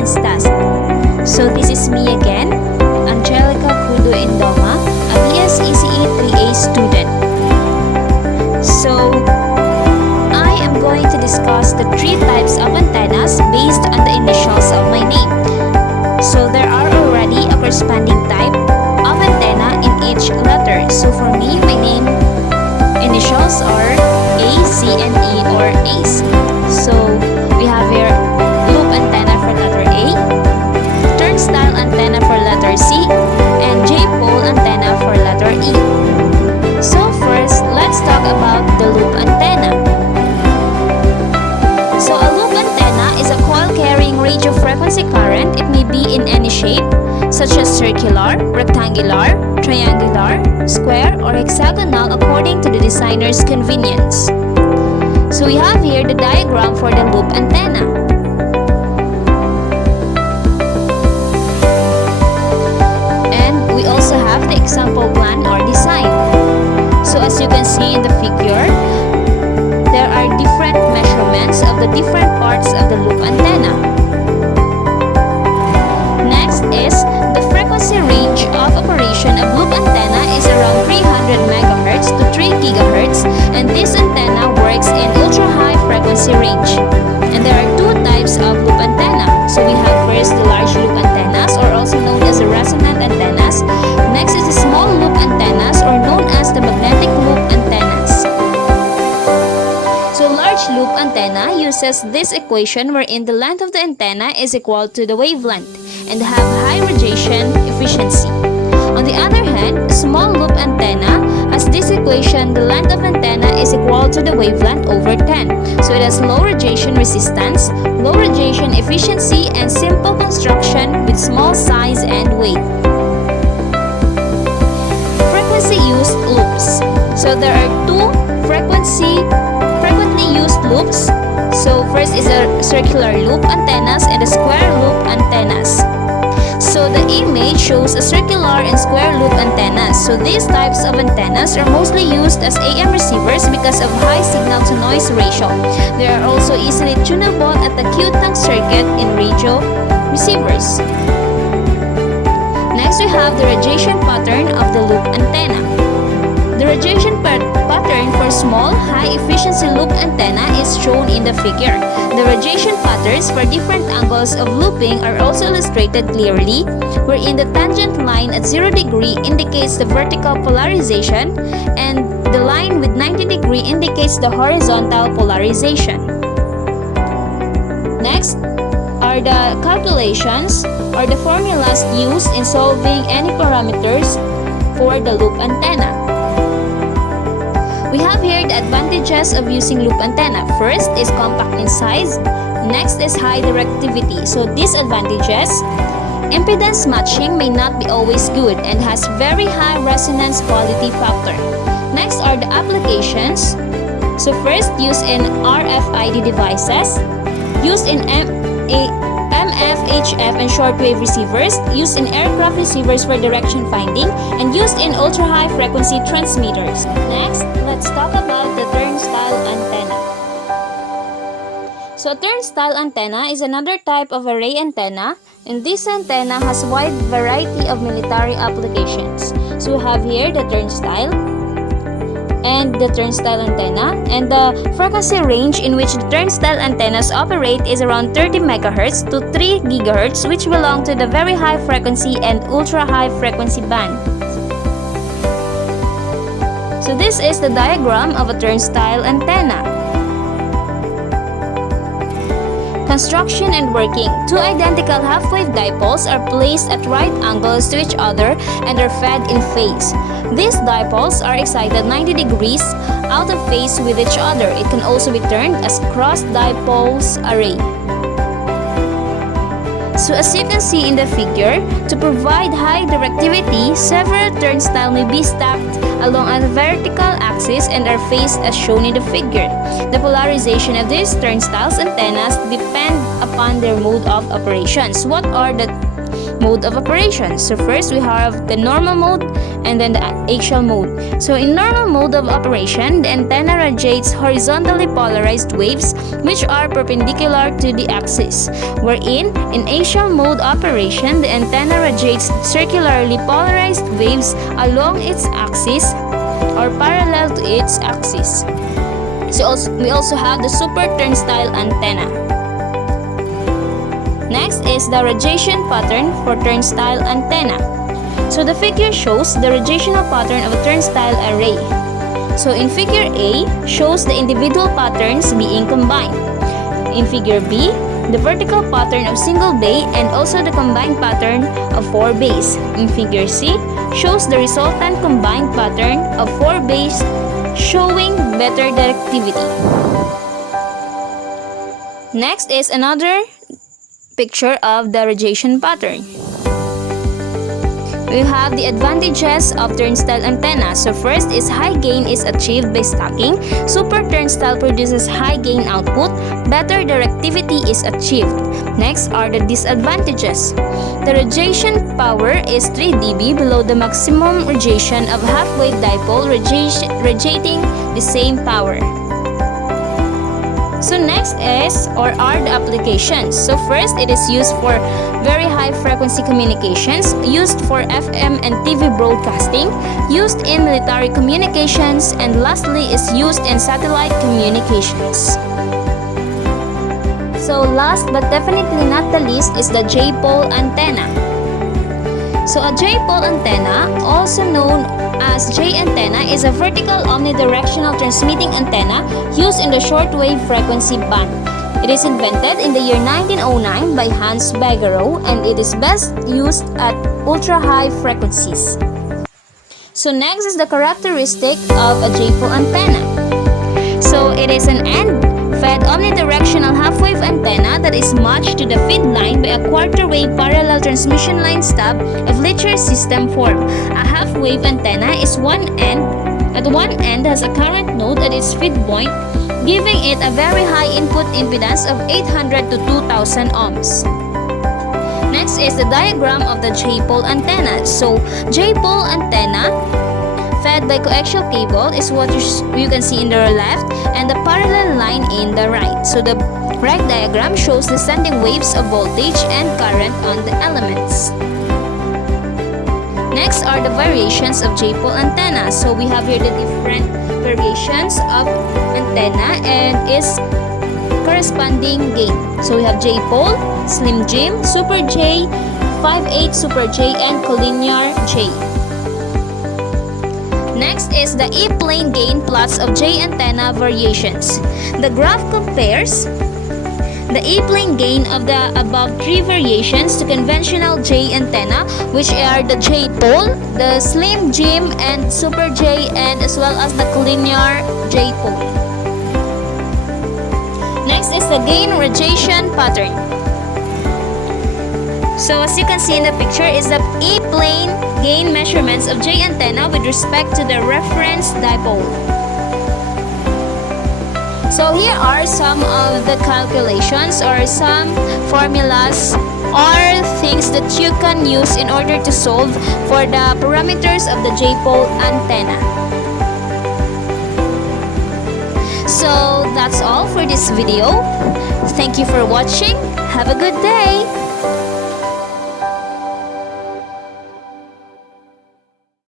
maintenance task. So this is me again, Endoma, a BSECE 3A student. So I am going to discuss the three types of antennas based on the initials of my name. So there are already a corresponding type of antenna in each letter. So for me, my name initials are A, C, and E, or ACE. So we have here loop antenna for letter A, turnstile antenna for letter C, and J-pole antenna for letter E. So first, let's talk about the loop antenna. So a loop antenna is a coil carrying radio frequency current. It may be in any shape, such as circular, rectangular, triangular, square, or hexagonal according to the designer's convenience. So we have here the diagram for the loop antenna. And we also have the example plan or design. So as you can see in the figure, there are different measurements of the different parts of the loop antenna. Next is the frequency range of operation of loop antenna is around 300 MHz to 3 GHz, and this antenna works in ultra-high frequency range. And there are two types of loop antenna. So we have first the large loop antennas, or also known as the resonant antennas. Next is the small loop antennas, or known as the magnetic loop antennas. So large loop antenna uses this equation wherein the length of the antenna is equal to the wavelength and have high radiation efficiency. On the other hand, small loop antenna has this equation, the length of antenna is equal to the wavelength over 10. So it has low radiation resistance, low radiation efficiency, and simple construction with small size and weight. Frequency used loops. So there are two frequently used loops. So first is a circular loop antennas and a square loop antennas. So the image shows a circular and square loop antennas. So these types of antennas are mostly used as AM receivers because of high signal to noise ratio. They are also easily tunable at the Q-tank circuit in radio receivers. Next we have the radiation pattern of the loop antenna. The radiation pattern for small, high-efficiency loop antenna is shown in the figure. The radiation patterns for different angles of looping are also illustrated clearly, wherein the tangent line at 0 degree indicates the vertical polarization, and the line with 90 degree indicates the horizontal polarization. Next are the calculations or the formulas used in solving any parameters for the loop antenna. We have here the advantages of using loop antenna. First is compact in size. Next is high directivity. So disadvantages, impedance matching may not be always good and has very high resonance quality factor. Next are the applications. So first, used in RFID devices, used in MFHF and shortwave receivers, used in aircraft receivers for direction finding, and used in ultra-high frequency transmitters. Next, let's talk about the turnstile antenna. So turnstile antenna is another type of array antenna, and this antenna has wide variety of military applications. So we have here the turnstile and the turnstile antenna, and the frequency range in which the turnstile antennas operate is around 30 MHz to 3 GHz, which belong to the very high frequency and ultra high frequency band. So this is the diagram of a turnstile antenna. Construction and working. Two identical half-wave dipoles are placed at right angles to each other and are fed in phase. These dipoles are excited 90 degrees out of phase with each other. It can also be termed as cross dipoles array. So as you can see in the figure, to provide high directivity, several turnstiles may be stacked along a vertical axis and are phased as shown in the figure. The polarization of these turnstiles antennas depend upon their mode of operations. What are the mode of operation. So first we have the normal mode and then the axial mode. So in normal mode of operation, the antenna radiates horizontally polarized waves which are perpendicular to the axis, wherein in axial mode operation, the antenna radiates circularly polarized waves along its axis or parallel to its axis. So we also have the super turnstile antenna. Next is the radiation pattern for turnstile antenna. So the figure shows the radiational pattern of a turnstile array. So in figure A shows the individual patterns being combined. In figure B, the vertical pattern of single bay and also the combined pattern of 4 bays. In figure C shows the resultant combined pattern of 4 bays showing better directivity. Next is another picture of the radiation pattern. We have the advantages of turnstile antenna. So first is high gain is achieved by stacking. Super turnstile produces high gain output. Better directivity is achieved. Next are the disadvantages. The radiation power is 3 dB below the maximum radiation of half-wave dipole radiating the same power. So next is or are the applications. So first, it is used for very high frequency communications, used for FM and TV broadcasting, used in military communications, and lastly is used in satellite communications. So last but definitely not the least is the J-pole antenna. So a J-pole antenna, also known as J antenna, is a vertical omnidirectional transmitting antenna used in the shortwave frequency band. It is invented in the year 1909 by Hans Bergerau and it is best used at ultra-high frequencies. So next is the characteristic of a J-pole antenna. So it is an end-fed omnidirectional half-wave antenna that is matched to the feed line by a quarter-wave parallel transmission line stub of Licher system form. A half-wave antenna is at one end has a current node at its feed point, giving it a very high input impedance of 800 to 2000 ohms. Next is the diagram of the J-pole antenna. So J-pole antenna fed by coaxial cable is what you can see in the left and the parallel line in the right. So the right diagram shows the sending waves of voltage and current on the elements. Next are the variations of J-pole antenna. So we have here the different variations of antenna and its corresponding gain. So we have J-pole, Slim Jim, Super J, 5/8 Super J, and Collinear J. Next is the E-plane gain plots of J antenna variations. The graph compares the E-plane gain of the above 3 variations to conventional J antenna, which are the J-pole, the Slim Jim, and Super J, and as well as the Collinear J-pole. Next is the gain radiation pattern. So as you can see in the picture is the E-plane gain measurements of J antenna with respect to the reference dipole. So here are some of the calculations or some formulas or things that you can use in order to solve for the parameters of the J-pole antenna. So that's all for this video. Thank you for watching. Have a good day.